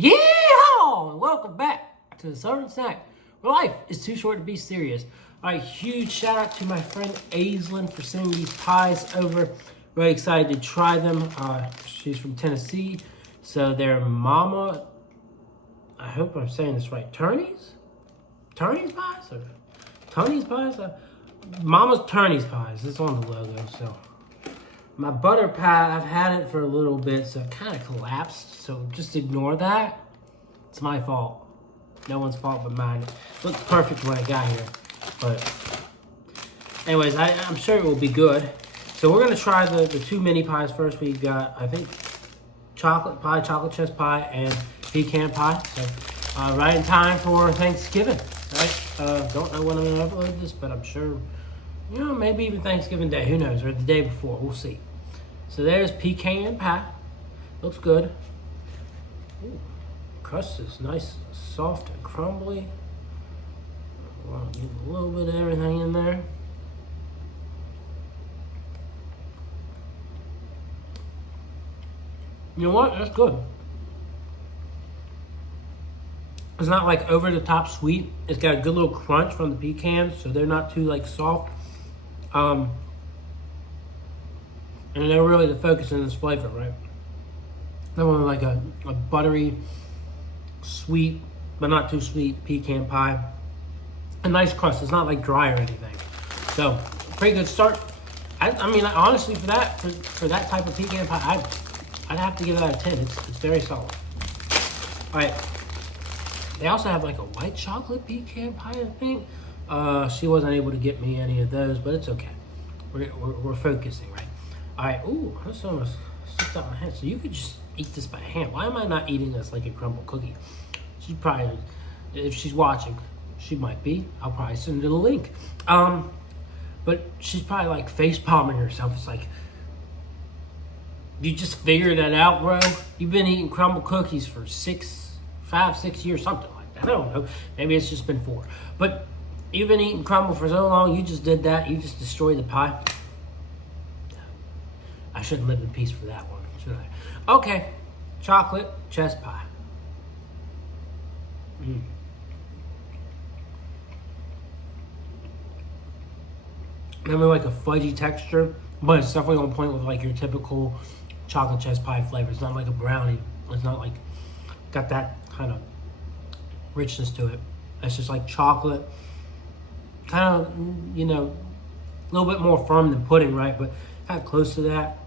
Yeehaw! Welcome back to the Southern Snack, where life is too short to be serious. All right, huge shout out to my friend Aislinn for sending these pies over. Really excited to try them. She's from Tennessee, so they're Mama, I hope I'm saying this right, Turney's pies? Or Tony's pies? Mama's Turney's pies. It's on the logo, so. My butter pie, I've had it for a little bit, so it kind of collapsed. So just ignore that. It's my fault. No one's fault but mine. It looked perfect when I got here. But anyways, I'm sure it will be good. So we're going to try the two mini pies first. We've got, I think, chocolate pie, chocolate chess pie, and pecan pie. So right in time for Thanksgiving, right? Don't know when I'm going to upload this, but I'm sure, maybe even Thanksgiving Day. Who knows? Or the day before. We'll see. So there's pecan pie. Looks good. Ooh, crust is nice, soft, and crumbly. Want to get a little bit of everything in there. You know what? That's good. It's not like over the top sweet. It's got a good little crunch from the pecans, so they're not too like soft. And they're really the focus in this flavor, right? They want like a buttery, sweet, but not too sweet pecan pie. A nice crust. It's not like dry or anything. So pretty good start. I mean, honestly, for that type of pecan pie, I'd have to give it out of 10. It's very solid. All right. They also have like a white chocolate pecan pie, I think. She wasn't able to get me any of those, but it's okay. We're focusing, right? All right. Ooh, this almost slipped out my hand. So you could just eat this by hand. Why am I not eating this like a crumble cookie? She probably, if she's watching, she might be. I'll probably send her the link. But she's probably like face palming herself. It's like, you just figured that out, bro? You've been eating crumble cookies for 5, 6 years, something like that. I don't know. Maybe it's just been 4. But you've been eating crumble for so long, you just did that. You just destroyed the pie. I shouldn't live in peace for that one, should I? Okay, chocolate chess pie. Maybe like a fudgy texture, but it's definitely on point with like your typical chocolate chess pie flavor. It's not like a brownie. It's not like got that kind of richness to it. It's just like chocolate, kind of, a little bit more firm than pudding, right? But kind of close to that.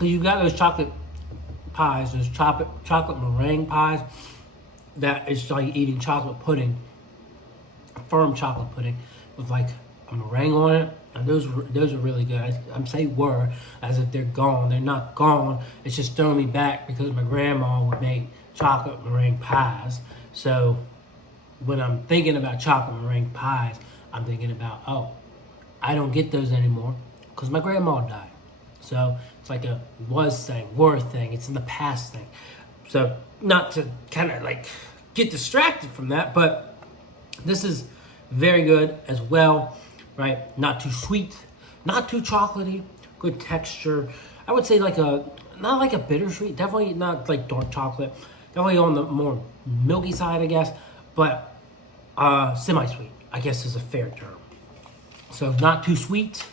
So you got those chocolate pies, those chocolate meringue pies, that is like eating chocolate pudding, firm chocolate pudding with like a meringue on it. And those are really good. I'm saying were as if they're gone. They're not gone. It's just throwing me back because my grandma would make chocolate meringue pies. So when I'm thinking about chocolate meringue pies, I'm thinking about, oh, I don't get those anymore because my grandma died. So it's like a was thing, were thing. It's in the past thing. So not to kind of like get distracted from that, but this is very good as well, right? Not too sweet, not too chocolatey, good texture. I would say like not like a bittersweet, definitely not like dark chocolate, definitely on the more milky side, I guess, but semi-sweet, I guess is a fair term. So not too sweet,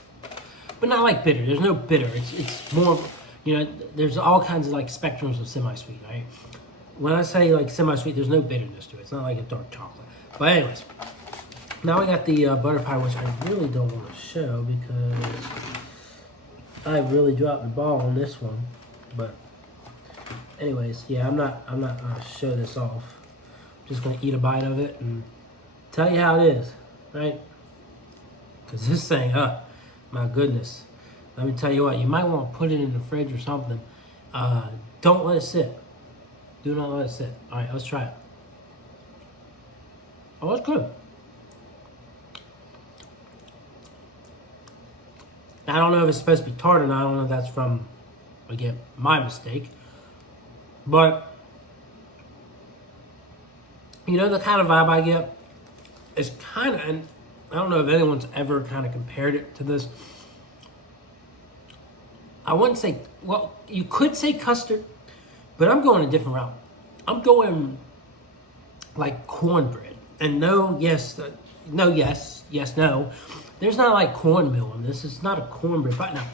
but not like bitter. There's no bitter. It's more, there's all kinds of like spectrums of semi-sweet, right? When I say like semi-sweet, there's no bitterness to it. It's not like a dark chocolate. But anyways, now we got the butter pie, which I really don't want to show because I really dropped the ball on this one. But anyways, yeah, I'm not gonna show this off. I'm just gonna eat a bite of it and tell you how it is, right? Because this thing, my goodness. Let me tell you what, you might want to put it in the fridge or something. Don't let it sit. Do not let it sit. All right, let's try it. Oh, that's good. I don't know if it's supposed to be tart or not. I don't know if that's from, again, my mistake. But, the kind of vibe I get is kind of, and I don't know if anyone's ever kind of compared it to this. I wouldn't say, well, you could say custard, but I'm going a different route. I'm going like cornbread. And no, yes, no, yes, yes, no. There's not like cornmeal in this. It's not a cornbread. But now,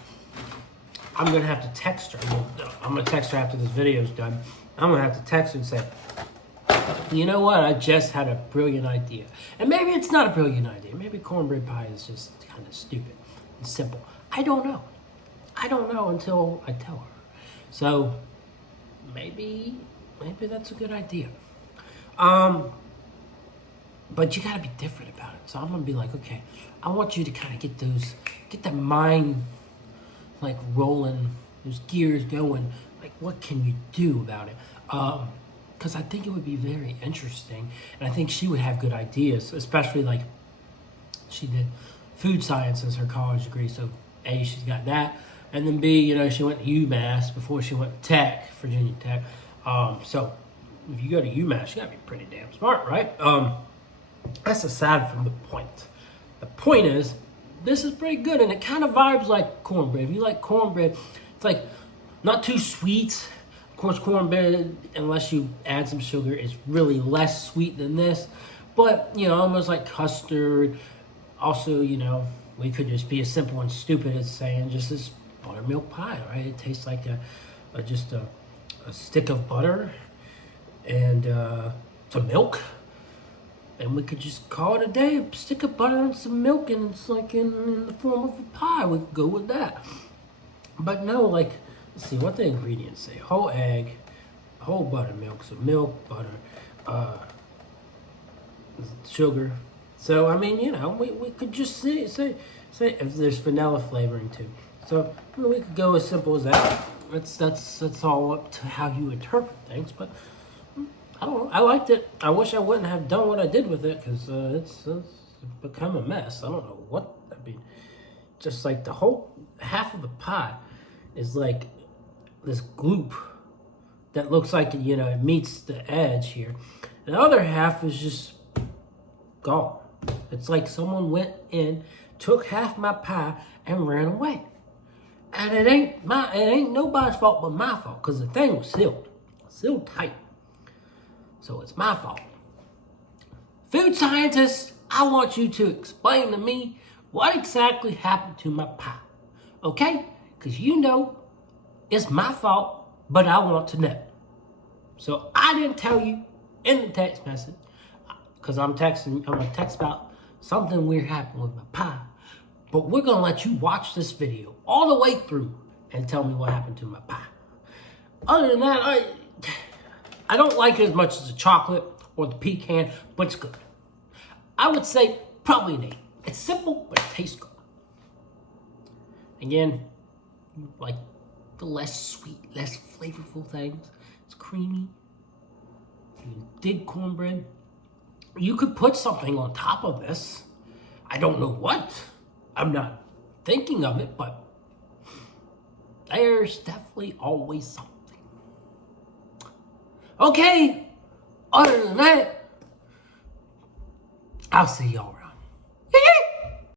I'm going to have to text her. I'm going to text her after this video is done. I'm going to have to text her and say, you know what? I just had a brilliant idea. And maybe it's not a brilliant idea. Maybe cornbread pie is just kind of stupid and simple. I don't know. I don't know until I tell her. So maybe that's a good idea. But you gotta be different about it. So I'm gonna be like, okay, I want you to kind of get the mind like rolling, those gears going. Like, what can you do about it? Because I think it would be very interesting, and I think she would have good ideas, especially like she did food science as her college degree. So A, she's got that, and then B, she went to UMass before she went to Tech, Virginia Tech. So if you go to UMass, you gotta be pretty damn smart, right? That's aside from the point. The point is, this is pretty good, and it kind of vibes like cornbread. If you like cornbread, it's like not too sweet. Of course, cornbread, unless you add some sugar, is really less sweet than this. But, almost like custard. Also, we could just be as simple and stupid as saying just this buttermilk pie, right? It tastes like just a stick of butter and some milk. And we could just call it a day, a stick of butter and some milk, and it's like in the form of a pie. We could go with that. But no, like, let's see, what the ingredients say. Whole egg, whole buttermilk, some milk, butter, sugar. So, I mean, we could just say if there's vanilla flavoring too. So, we could go as simple as that. That's all up to how you interpret things, but I don't know. I liked it. I wish I wouldn't have done what I did with it because it's become a mess. I don't know what, just like the whole half of the pie is like this gloop that looks like, it meets the edge here. The other half is just gone. It's like someone went in, took half my pie and ran away. And it ain't nobody's fault but my fault because the thing was sealed tight. So it's my fault. Food scientists, I want you to explain to me what exactly happened to my pie. Okay? Because it's my fault, but I want to know. So I didn't tell you in the text message, because I'm going to text about something weird happened with my pie. But we're going to let you watch this video all the way through and tell me what happened to my pie. Other than that, I don't like it as much as the chocolate or the pecan, but it's good. I would say probably an 8. It's simple, but it tastes good. Again, like the less sweet, less flavorful things. It's creamy. You dig cornbread. You could put something on top of this. I don't know what. I'm not thinking of it, but there's definitely always something. Okay, other than that, I'll see y'all.